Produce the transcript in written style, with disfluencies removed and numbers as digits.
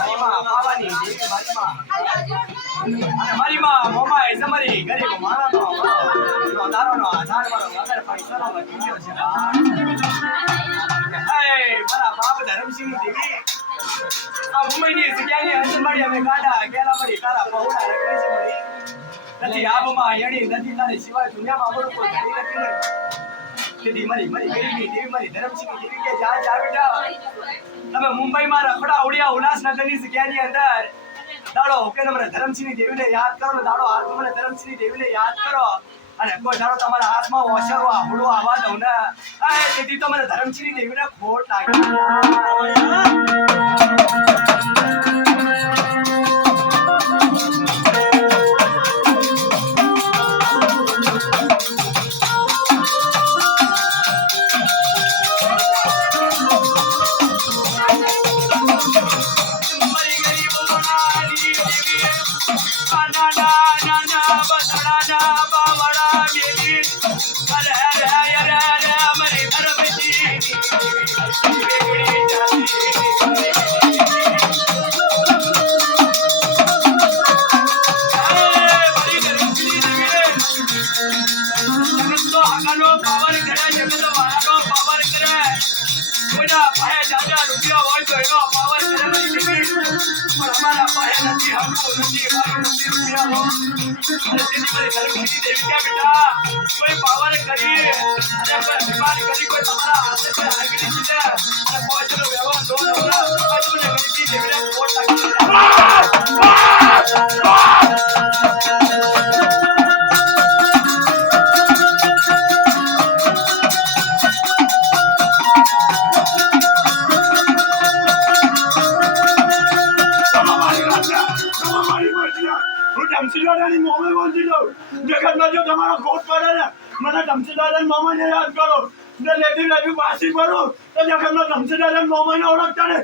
માં પાવાની દેવી મારી માં અને મારી માં મોમા એ તમારી ગરીબ માણસનો દારોનો આધાર વાળો વગર પૈસાનો વકીલ્યો છે મારા બાપ ધરમસિંહ દેવી આ મુંબઈની જગ્યાની અંજનવાડી અમે ગાડા ગેલા મળી તારા પહોળા રખડી છે મળી નથી આબમાં યણી નથી તારી સિવાય દુનિયામાં અમારું કોઈ ધણી નથી મળી મારી ગરીબી દેવી મારી ધરમસિંહ દેવી કે જા જા બેટા તમે મુંબઈમાં રખડા ઉડિયા ઉલ્લાસનગરની જગ્યાની અંદર દાડો કે તમારે ધરમસિંહ દેવીને યાદ કરો ને દાડો હાથ મને ધરમસિંહ દેવીને યાદ કરો અને કોઈ દાડો તમારા હાથમાં ઓશરો આહુડો આવા દઉં ને તેથી તો મને ધરમસિંહ દેવીને ખોટ લાગે कोई पावर करी बीमारी करी कोई तुम्हारा हाथ से आगे नहीं चले अरे कोई चलो व्यवहार दो ना तुमने गरीबी देवी ने वोट जो तुम्हारा कोट पड़े ना मैंने धमसीदार मामा ने याद करो ने लेडी लेडी बासी करो तो जब हम धमसीदार मामा ने ओळखता ने